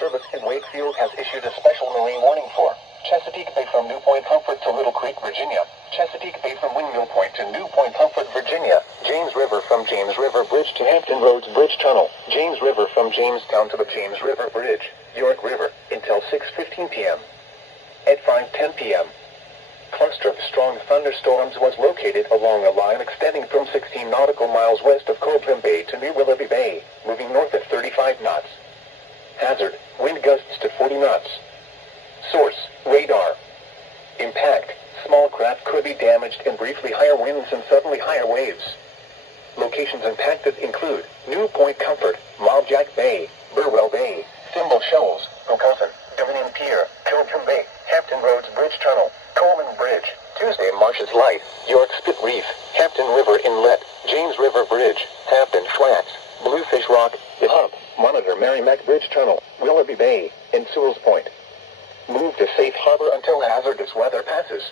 Service in Wakefield has issued a special marine warning for Chesapeake Bay from New Point Comfort to Little Creek, Virginia. Chesapeake Bay from Windmill Point to New Point Comfort, Virginia. James River from James River Bridge to Hampton Roads Bridge Tunnel. James River from Jamestown to the James River Bridge, York River, until 6:15 p.m. At 5:10 p.m., cluster of strong thunderstorms was located along a line extending from 16 nautical miles west of Coldham Bay to New Willoughby Bay, moving north at 35 knots. Hazard, wind gusts to 40 knots. Source, radar. Impact, small craft could be damaged and briefly higher winds and suddenly higher waves. Locations impacted include New Point Comfort, Mobjack Bay, Burwell Bay, Thimble Shoals, Ocoffin, Dominion Pier, Coldham Bay, Hampton Roads Bridge Tunnel, Coleman Bridge, Tuesday Marshes Light, York Spit Reef, Hampton River Inlet, James River Bridge, Hampton Flats, Bluefish Rock, The Hump, Monitor Merrimack Bridge Tunnel, Willoughby Bay, and Sewell's Point. Move to safe harbor until hazardous weather passes.